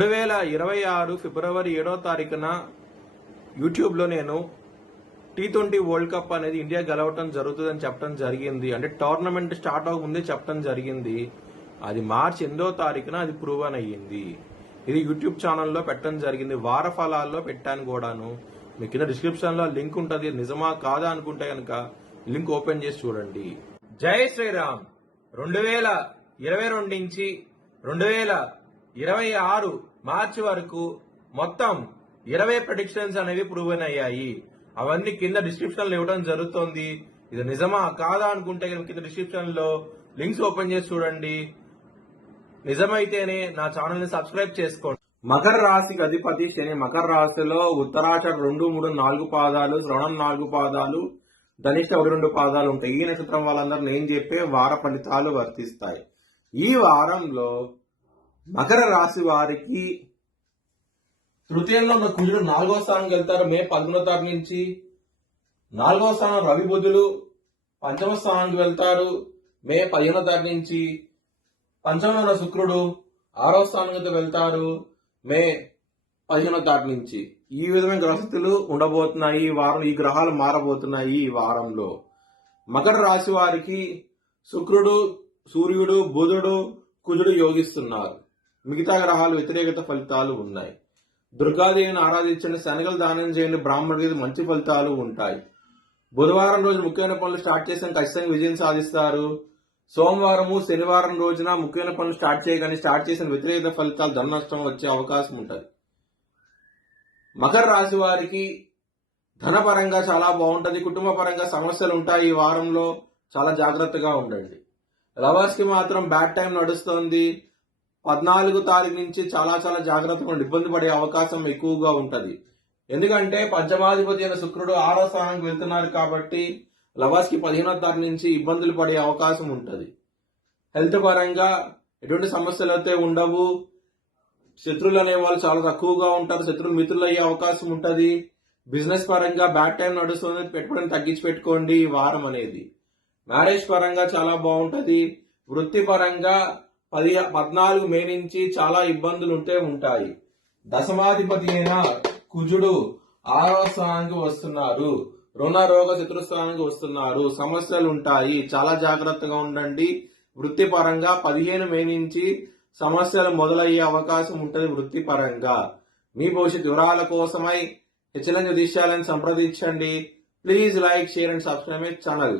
2026 ఫిబ్రవరి 7వ తారీఖున యూట్యూబ్లో నేను T20 వరల్డ్ కప్ అనేది ఇండియా గెలవటం జరుగుతుందని చెప్పడం జరిగింది. అంటే టోర్నమెంట్ స్టార్ట్ అవ్వకముందే చెప్పడం జరిగింది. అది మార్చి 8వ తారీఖున అది ప్రూవన్ అయ్యింది. ఇది యూట్యూబ్ ఛానల్లో పెట్టడం జరిగింది. వార ఫలాల్లో పెట్టాను కూడాను. మీ కింద డిస్క్రిప్షన్లో లింక్ ఉంటుంది. నిజమా కాదా అనుకుంటే కనుక లింక్ ఓపెన్ చేసి చూడండి. జై శ్రీరామ్. 2022 నుంచి 2026 మార్చి వరకు మొత్తం 20 ప్రెడిక్షన్స్ అనేవి ప్రూవెన్ అయ్యాయి. అవన్నీ కింద డిస్క్రిప్షన్ లో ఇవ్వడం జరుగుతోంది. ఇది నిజమా కాదా అనుకుంటే కింద డిస్క్రిప్షన్ లో లింక్స్ ఓపెన్ చేసి చూడండి. నిజమైతేనే నా ఛానల్ ని సబ్స్క్రైబ్ చేసుకోండి. మకర రాశికి అధిపతి శని. మకర రాశిలో ఉత్తరాషాఢ 2, 3, 4 పాదాలు, శ్రవణం 4 పాదాలు, ధనిష్ట 1, 2 పాదాలు ఉంటాయి. ఈ నక్షత్రం వాళ్ళందరూ నేను చెప్పే వార ఫలితాలు వర్తిస్తాయి. ఈ వారంలో మకర రాశి వారికి తృతీయంలో ఉన్న కుజుడు 4వ స్థానానికి వెళ్తారు. మే 11వ తారీఖు నుంచి 4వ స్థానం రవి బుధులు 5వ స్థానానికి వెళ్తారు. మే 15వ తారీఖు నుంచి పంచమంలో ఉన్న శుక్రుడు 6వ స్థానానికి వెళ్తారు. మే 15వ తారీఖు నుంచి ఈ విధమైన గ్రహస్థితులు ఉండబోతున్నాయి. ఈ వారం ఈ గ్రహాలు మారబోతున్నాయి. ఈ వారంలో మకర రాశి వారికి శుక్రుడు, సూర్యుడు, బుధుడు, కుజుడు యోగిస్తున్నారు. మిగతా గ్రహాలు వ్యతిరేకత ఫలితాలు ఉన్నాయి. దుర్గాదేవిని ఆరాధించండి, శనగలు దానం చేయండి, బ్రాహ్మణుడికి మంచి ఫలితాలు ఉంటాయి. బుధవారం రోజు ముఖ్యమైన పనులు స్టార్ట్ చేసిన ఖచ్చితంగా విజయం సాధిస్తారు. సోమవారము, శనివారం రోజున ముఖ్యమైన పనులు స్టార్ట్ చేయగానే స్టార్ట్ చేసిన వ్యతిరేకత ఫలితాలు ధన నష్టం వచ్చే అవకాశం ఉంటుంది. మకర రాశి వారికి ధనపరంగా చాలా బాగుంటుంది. కుటుంబ పరంగా సమస్యలు ఉంటాయి. ఈ వారంలో చాలా జాగ్రత్తగా ఉండండి. లవర్స్ కి మాత్రం బ్యాడ్ టైం నడుస్తోంది. 14వ తారీఖు నుంచి చాలా జాగ్రత్తగా ఇబ్బంది పడే అవకాశం ఎక్కువగా ఉంటది. ఎందుకంటే పంచమాధిపతి అయిన శుక్రుడు 6వ స్థానానికి వెళ్తున్నారు కాబట్టి లవర్స్ కి 15వ తారీఖు నుంచి ఇబ్బందులు పడే అవకాశం ఉంటది. హెల్త్ పరంగా ఎటువంటి సమస్యలు అయితే ఉండవు. శత్రువులు అనే వాళ్ళు చాలా తక్కువగా ఉంటారు. శత్రువులు మిత్రులు అయ్యే అవకాశం ఉంటది. బిజినెస్ పరంగా బ్యాడ్ టైం నడుస్తుంది. పెట్టుబడిని తగ్గించి పెట్టుకోండి. ఈ వారం అనేది మ్యారేజ్ పరంగా చాలా బాగుంటది. వృత్తి పరంగా 14 మే నుంచి చాలా ఇబ్బందులు ఉంటాయి. దశమాధిపతి అయిన కుజుడు 6వ స్థానానికి వస్తున్నారు. రుణ రోగ చతుర్థానానికి వస్తున్నారు. సమస్యలు ఉంటాయి. చాలా జాగ్రత్తగా ఉండండి. వృత్తి పరంగా 15 మే నుంచి సమస్యలు మొదలయ్యే అవకాశం ఉంటుంది. వృత్తి పరంగా మీ భవిష్యత్ వివరాల కోసమై హెచ్చరిక దిశాలను సంప్రదించండి. Please like, share and subscribe my channel.